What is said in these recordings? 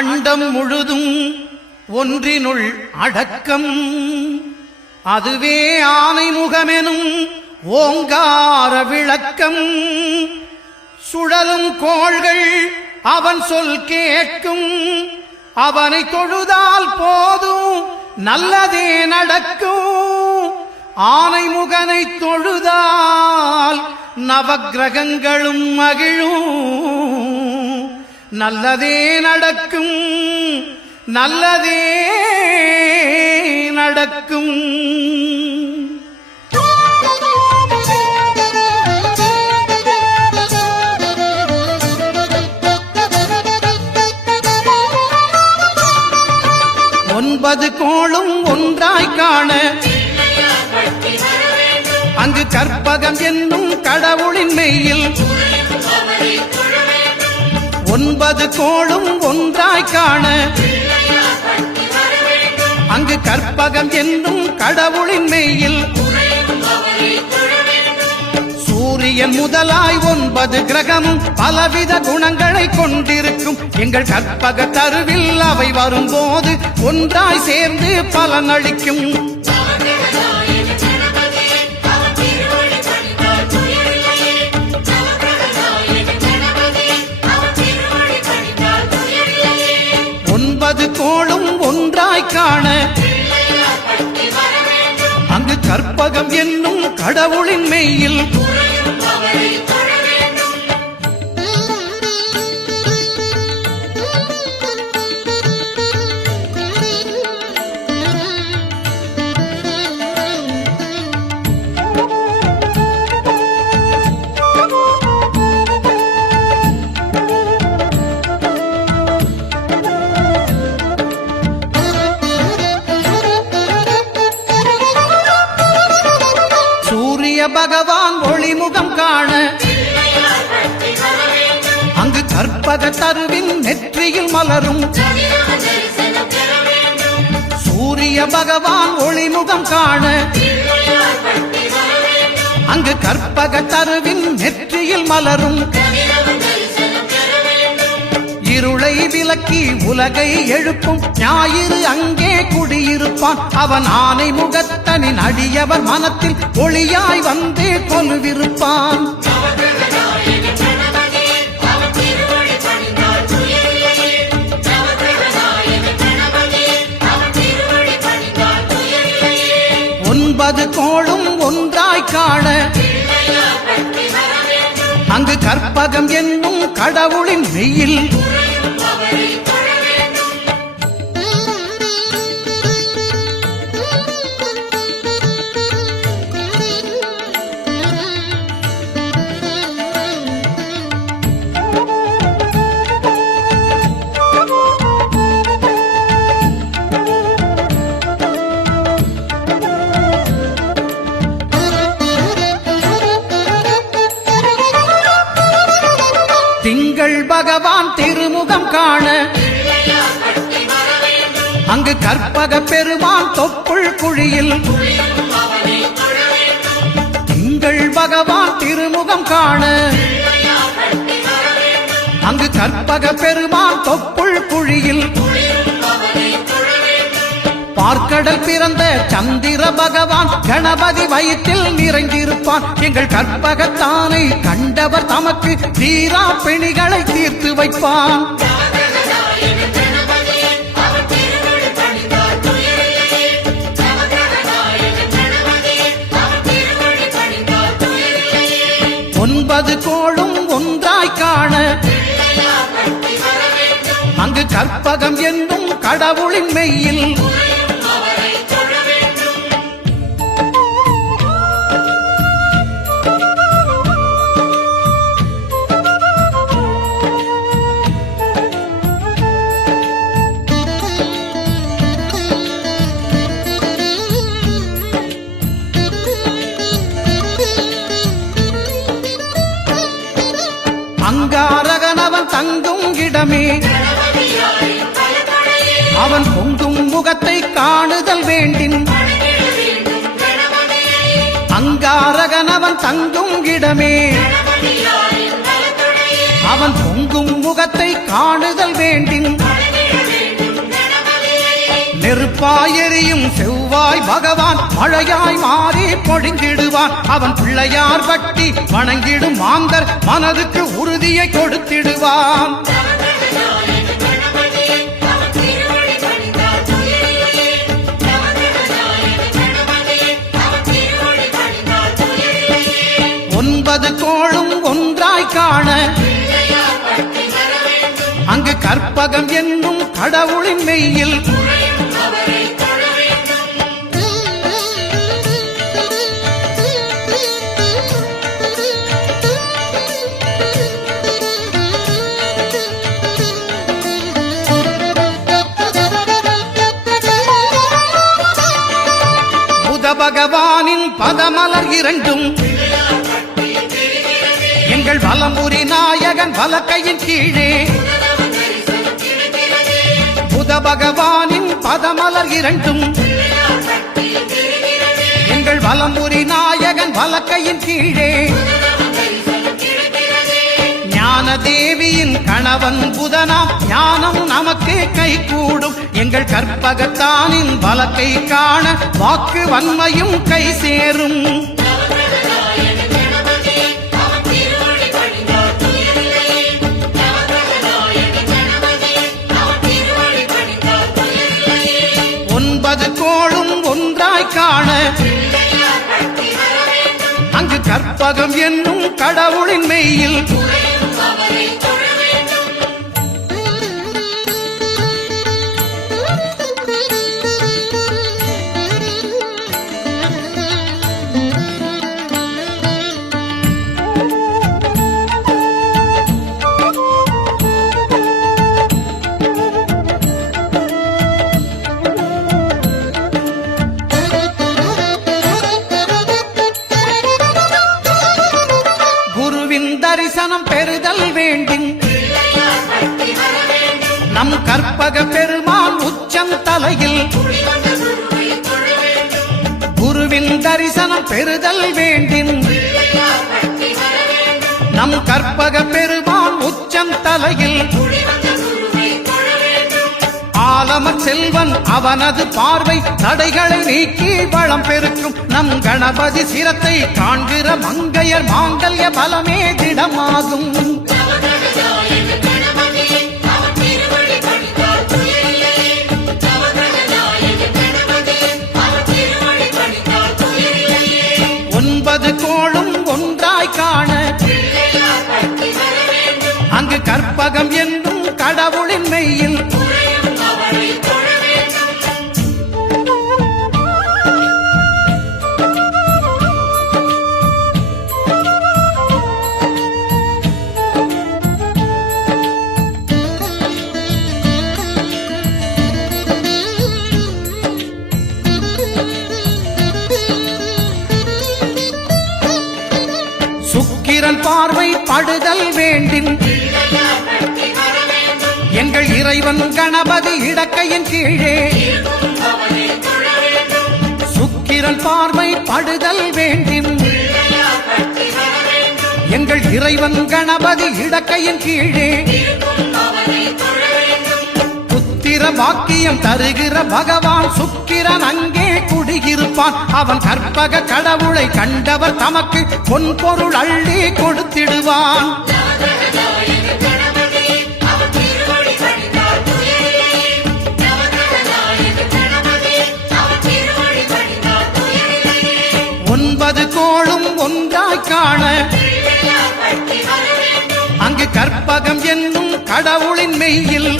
அண்டம் முழுதும் ஒன்றினுள் அடக்கம். அதுவே ஆனை முகமெனும் ஓங்கார விளக்கம். சுழலும் கோள்கள் அவன் சொல் கேட்கும். அவனை தொழுதால் போதும் நல்லதே நடக்கும். ஆனை முகனை தொழுதால் நவக்கிரகங்களும் மகிழும். நல்லதே நடக்கும், நல்லதே நடக்கும். ஒன்பது கோளும் ஒன்றாய் காண அங்கு கற்பகம் என்னும் கடவுளின் மெய்யில். ஒன்பது கோளும் ஒன்றாய் காண அங்கு கற்பகம் என்னும் கடவுளின் மெய்யில். சூரியன் முதலாய் 9 கிரகமும் பலவித குணங்களை கொண்டிருக்கும். எங்கள் கற்பக தருவில் அவை வரும்போது ஒன்றாய் சேர்ந்து பலனளிக்கும். ஒன்பது கோளும் ஒன்றாய் காண அங்கு கற்பகம் என்னும் கடவுளின் மெய்யில். பகவான் ஒளிமுகம் காண அங்கு கற்பக தருவின் நெற்றியில் மலரும். சூரிய பகவான் ஒளிமுகம் காண அங்கு கற்பக தருவின் நெற்றியில் மலரும். இருளை விலக்கி உலகை எழுப்பும் ஞாயிறு அங்கே குடியிருப்பான். அவன் ஆனை முகத்தனின் அடியவர் மனத்தில் ஒளியாய் வந்து கொலுவிருப்பான். ஒன்பது கோளும் ஒன்றாய் காண அங்கு கற்பகம் என்னும் கடவுளின் மெய்யில். திங்கள் பகவான் திருமுகம் காண அங்கு கற்பக பெருமான் தொப்புள் குழியில். திங்கள் பகவான் திருமுகம் காண அங்கு கற்பக பெருமான் தொப்புள் குழியில். பார்க்கடல் பிறந்த சந்திர பகவான் கணபதி வயிற்றில் நிறைந்திருப்பான். எங்கள் கற்பகத்தானை கண்டவர் தமக்கு தீரா பிணிகளை தீர்த்து வைப்பான். ஒன்பது கோளும் ஒன்றாய் காண அங்கு கற்பகம் என்னும் கடவுளின் மெய்யில். அங்காரகனவன் தங்கும் இடமே அவன் பொங்கும் முகத்தை காணுதல் வேண்டின். அங்காரகனவன் தங்கும் இடமே அவன் பொங்கும் முகத்தை காணுதல் வேண்டின். நெருப்பாயெறியும் செவ்வாய் பகவான் மழையாய் மாறி பொழிந்திடுவான். அவன் பிள்ளையார் பட்டி வணங்கிடும் மாந்தர் மனதுக்கு உறுதியை கொடுத்திடுவான். ஒன்பது கோளும் ஒன்றாய் காண அங்கு கற்பகம் என்னும் கடவுளின் மெய்யில் புத பகவானின் பதமலர் இரண்டும் எங்கள் வலம்புரி நாயகன் வலக்கையின் கீழே. புத பகவானின் பதமலர் இரண்டும் எங்கள் வலம்புரி நாயகன் வலக்கையின் கீழே. ஞான தேவியின் கணவன் புதனாம் ஞானம் நமக்கு கை கூடும். எங்கள் கற்பகத்தானின் வலக்கை காண வாக்கு வன்மையும் கை சேரும். ஒன்பது கோளும் ஒன்றாய் காண அங்கு கற்பகம் என்னும் கடவுளின் மெய்யில் தரிசனம் பெறுதல் வேண்டும். நம் கற்பக பெருமான் உச்சம் தலையில் குருவின் தரிசனம் பெறுதல் வேண்டும். நம் கற்பக பெருமான் உச்சம் தலையில் ஆலமர் செல்வன் அவனது பார்வை தடைகளை நீக்கி வளம் பெருக்கும். நம் கணபதி சிரத்தை காண்கிற மங்கையர் மாங்கல்ய பலமே திடமாகும். ஒன்பது கோளும் ஒன்றாய் காண அங்கு கற்பகம் என்னும் கடவுளின் மெய்யில் சுக்கிரன் பார்வை படுதல் வேண்டும். எங்கள் இறைவன் கணபதி இடக்கையின் கீழே சுக்கிரன் பார்வை படுதல் வேண்டும். எங்கள் இறைவன் கணபதி இடக்கையின் கீழே புத்திர வாக்கியம் தருகிற பகவான் சுக்கிரன் அங்கே குடியிருப்பான். அவன் கற்பக கடவுளை கண்டவர் தமக்கு பொன் பொருள் அள்ளி கொடுத்திடுவான். ஒன்பது கோளும் ஒன்றாய் காண அங்கு கற்பகம் என்னும் கடவுளின் மெய்யில்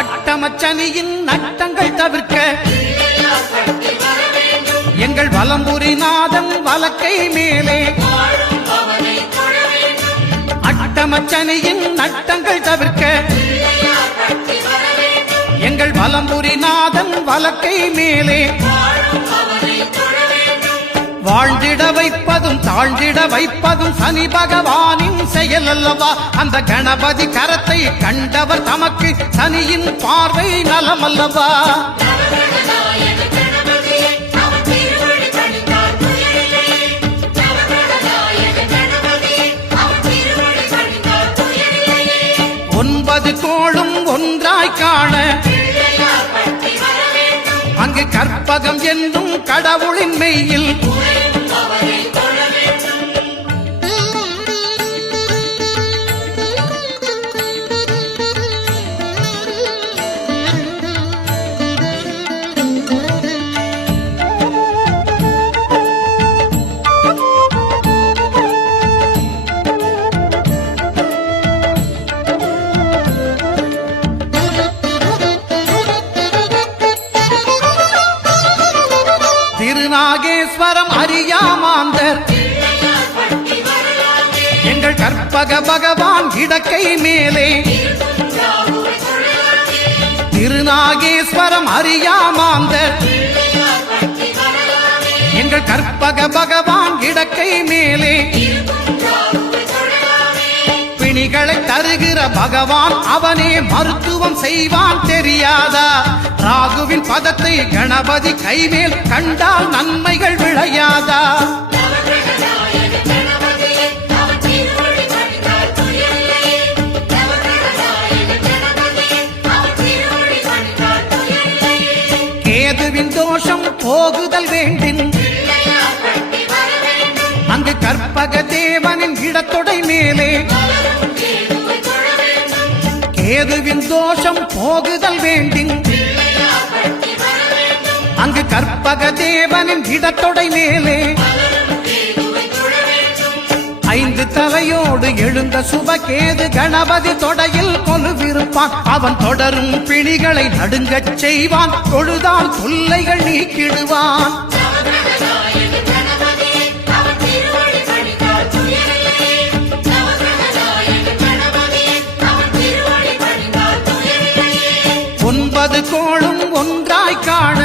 அட்டமச்சனியின் நட்டங்கள் தவிர்க்க எங்கள் வலம்புரி நாதம் வலக்கை மேலே அட்டமச்சனியின் நட்டங்கள் தவிர்க்க எங்கள் வலம்புரி நாதம் வலக்கை மேலே வாழ்ந்திட வைப்பதும் தாழ்ந்திட வைப்பதும் சனி பகவானின் செயல் அல்லவா? அந்த கணபதி கரத்தை கண்டவர் தமக்கு சனியின் பார்வை நலமல்லவா? ஒன்பது கோளும் ஒன்றாய் காண அங்கு கற்பகம் என்னும் கடவுளின் மெய்யில் திருநாகேஸ்வரம் அறியாமாந்தர் எங்கள் கற்பக பகவான் இடக்கை மேலே திருநாகேஸ்வரம் அறியாமாந்தர் எங்கள் கற்பக பகவான் இடக்கை மேலே பிணிகளை தருகிற பகவான் அவனே மருத்துவம் செய்வான் தெரியாதா? ராகுவின் பதத்தை கணபதி கைமேல் கண்டால் நன்மைகள் விளையாதா? கேதுவின் தோஷம் போகுதல் வேண்டின் அங்கு கற்பக தேவனின் இடத்தொடை மேலே கேதுவின் தோஷம் போகுதல் வேண்டின் அங்கு கற்பக தேவனின் இடத்தொடை மேலே ஐந்து தலையோடு எழுந்த சுபகேது கணபதி தொடையில் கொலுவிருப்பான். அவன் தொடரும் பிணிகளை நடுங்கச் செய்வான். தொழுதால் தொல்லைகள் நீக்கிடுவான். ஒன்பது கோளும் ஒன்றாய் காண